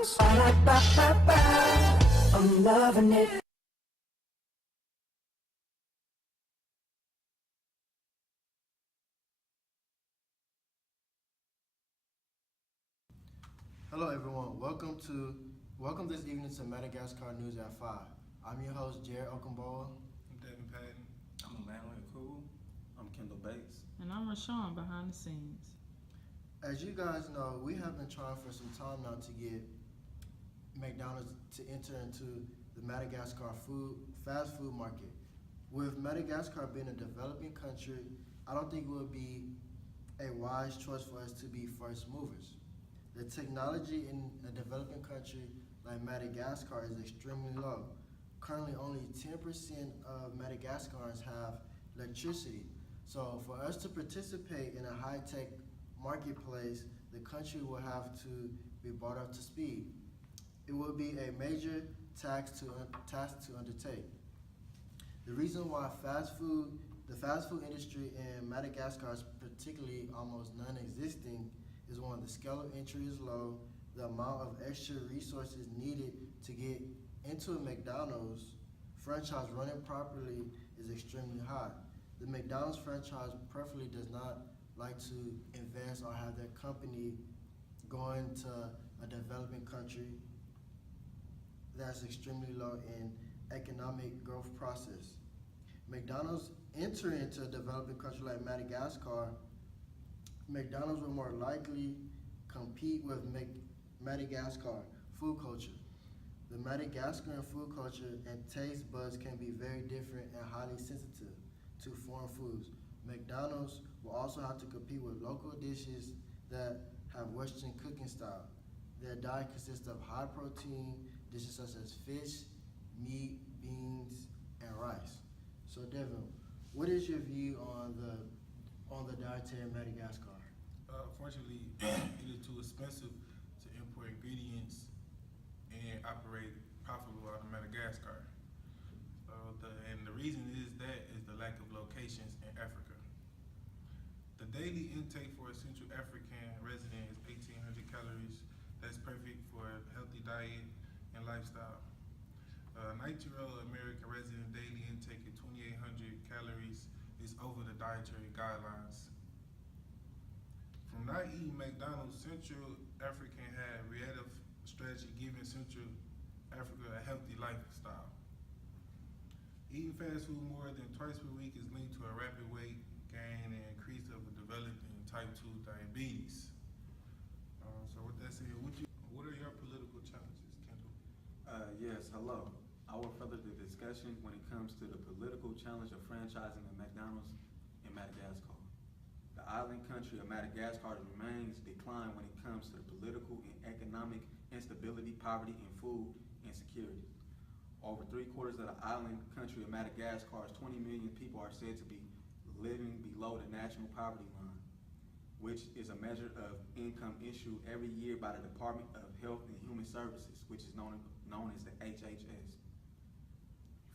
I'm loving it. Hello everyone, welcome this evening to Madagascar News at 5. I'm your host Jared Okumboa. I'm Devin Patton. I'm Emmanuel Cool. I'm Kendall Bates. And I'm Rashawn behind the scenes. As you guys know, we have been trying for some time now to get McDonald's to enter into the Madagascar fast food market. With Madagascar being a developing country, I don't think it would be a wise choice for us to be first movers. The technology in a developing country like Madagascar is extremely low. Currently, only 10% of Madagascars have electricity. So for us to participate in a high-tech marketplace, the country will have to be brought up to speed. It will be a major task to undertake. The reason why the fast food industry in Madagascar is particularly almost non-existing is one, the scale of entry is low, the amount of extra resources needed to get into a McDonald's franchise running properly is extremely high. The McDonald's franchise preferably does not like to invest or have their company going to a developing country that's extremely low in economic growth process. McDonald's entering into a developing country like Madagascar, McDonald's will more likely compete with Madagascar food culture. The Madagascaran food culture and taste buds can be very different and highly sensitive to foreign foods. McDonald's will also have to compete with local dishes that have Western cooking style. Their diet consists of high protein dishes such as fish, meat, beans, and rice. So Devin, what is your view on the dietary in Madagascar? Fortunately, it is too expensive to import ingredients and operate profitable out of Madagascar. And the reason is the lack of locations in Africa. The daily intake for a Central African resident is 1,800 calories. That's perfect for a healthy diet and lifestyle. A 19-year-old American resident daily intake of 2,800 calories is over the dietary guidelines. From not eating McDonald's, Central African had creative strategy giving Central Africa a healthy lifestyle. Eating fast food more than twice per week is linked to a rapid weight gain and increase of developing type 2 diabetes. So with that said, what are your political challenges, Kendall? Yes, hello. I will further the discussion when it comes to the political challenge of franchising at McDonald's in Madagascar. The island country of Madagascar remains declined when it comes to the political and economic instability, poverty, and food insecurity. Over 3/4 of the island country of Madagascar's 20 million people are said to be living below the national poverty line, which is a measure of income issued every year by the Department of Health and Human Services, which is known as the HHS.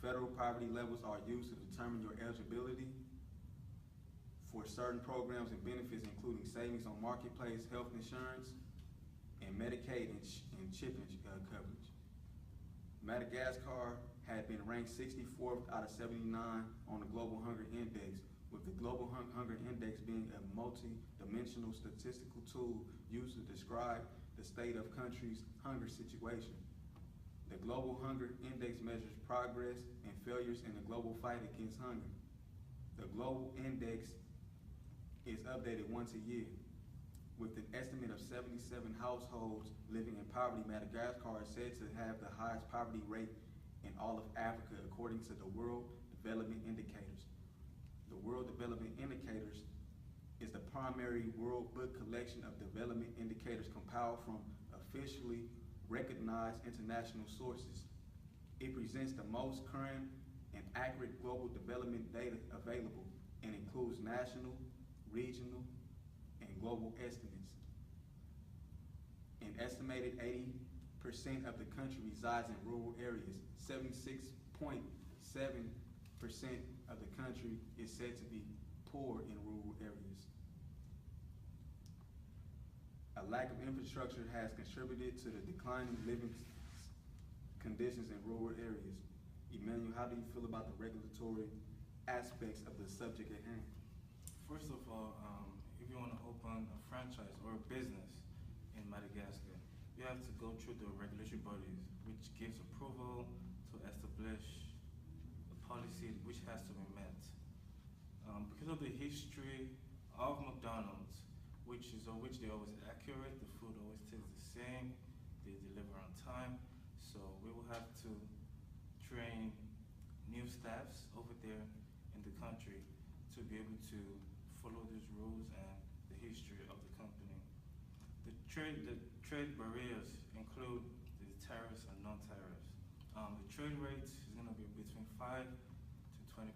Federal poverty levels are used to determine your eligibility for certain programs and benefits, including savings on marketplace health insurance and Medicaid and CHIP coverage. Madagascar had been ranked 64th out of 79 on the Global Hunger Index, with the Global Hunger Index being a multi-dimensional statistical tool used to describe the state of country's hunger situation. The Global Hunger Index measures progress and failures in the global fight against hunger. The Global Index is updated once a year. With an estimate of 77 households living in poverty, Madagascar is said to have the highest poverty rate in all of Africa, according to the World Development Indicators. The World Development Indicators is the primary world book collection of development indicators compiled from officially recognized international sources. It presents the most current and accurate global development data available and includes national, regional, and global estimates. An estimated 80% of the country resides in rural areas. 76.7% of the country is said to be poor in rural areas. A lack of infrastructure has contributed to the declining living conditions in rural areas. Emmanuel, how do you feel about the regulatory aspects of the subject at hand? First of all, if you want to open a franchise or a business in Madagascar, you have to go through the regulatory bodies, which gives approval to establish a policy which has to be met. Because of the history of McDonald's, which they're always accurate, the food always tastes the same, they deliver on time, so we will have to train new staffs over there in the country to be able to follow these rules and the history of the company. The trade barriers include the tariffs and non-tariffs. The trade rate is going to be between 5 to 20%.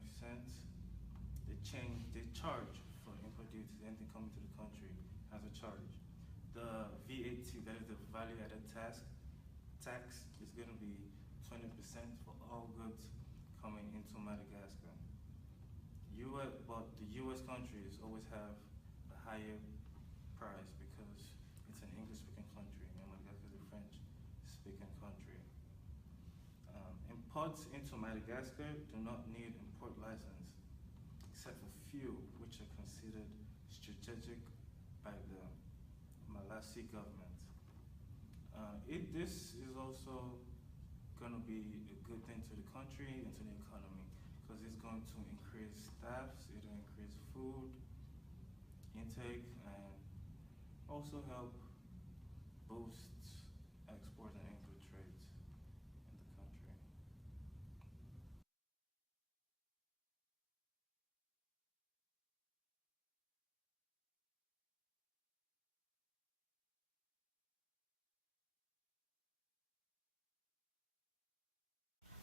They charge for import duties. Anything coming to the country has a charge. The VAT, that is the value-added tax, is going to be 20% for all goods coming into Madagascar. But the U.S. countries always have a higher price because it's an English-speaking country, and Madagascar is a French-speaking country. Imports into Madagascar do not need import license, except for few which are considered strategic by the Malagasy government. This is also going to be a good thing to the country and to the economy because it's going to increase staffs, it'll increase food intake, and also help boost export and import trades in the country.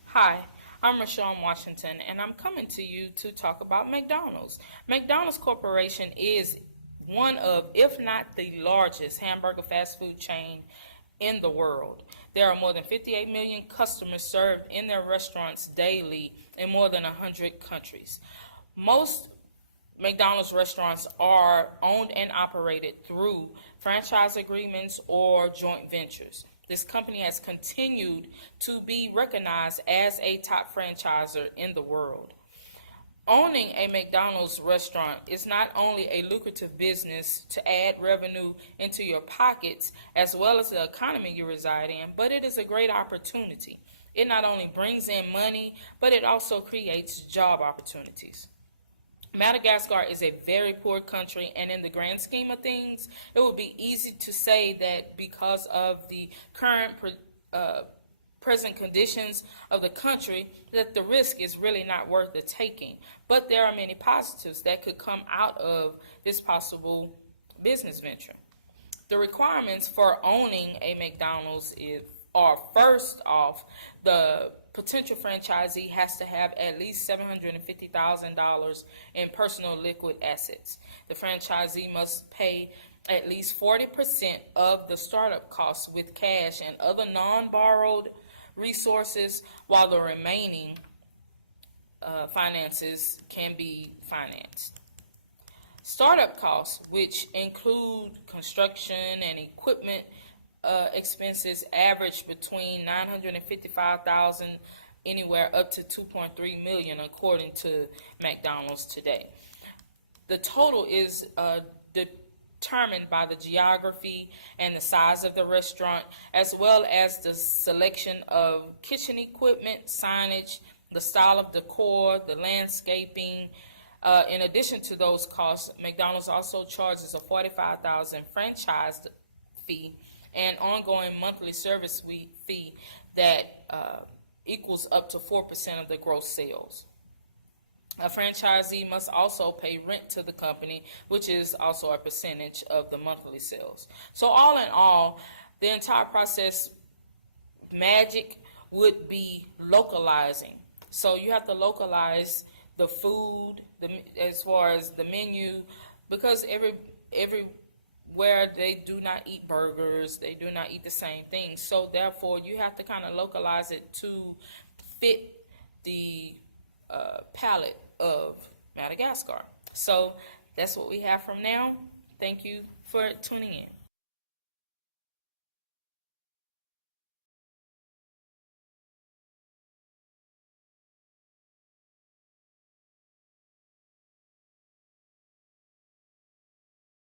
Hi, I'm Rashawn Washington, and I'm coming to you to talk about McDonald's. McDonald's Corporation is one of, if not the largest, hamburger fast food chain in the world. There are more than 58 million customers served in their restaurants daily in more than 100 countries. Most McDonald's restaurants are owned and operated through franchise agreements or joint ventures. This company has continued to be recognized as a top franchisor in the world. Owning a McDonald's restaurant is not only a lucrative business to add revenue into your pockets as well as the economy you reside in, but it is a great opportunity. It not only brings in money, but it also creates job opportunities. Madagascar is a very poor country, and in the grand scheme of things, it would be easy to say that because of the current present conditions of the country, that the risk is really not worth the taking. But there are many positives that could come out of this possible business venture. The requirements for owning a McDonald's are, first off, the potential franchisee has to have at least $750,000 in personal liquid assets. The franchisee must pay at least 40% of the startup costs with cash and other non-borrowed resources, while the remaining finances can be financed. Startup costs, which include construction and equipment expenses, average between $955,000 anywhere up to $2.3 million, according to McDonald's today. The total is determined by the geography and the size of the restaurant, as well as the selection of kitchen equipment, signage, the style of decor, the landscaping. In addition to those costs, McDonald's also charges a $45,000 franchise fee and ongoing monthly service fee that equals up to 4% of the gross sales. A franchisee must also pay rent to the company, which is also a percentage of the monthly sales. So all in all, the entire process magic would be localizing. So you have to localize the food, as far as the menu, because everywhere they do not eat burgers, they do not eat the same things. So therefore, you have to kind of localize it to fit the palate of Madagascar. So that's what we have from now. Thank you for tuning in.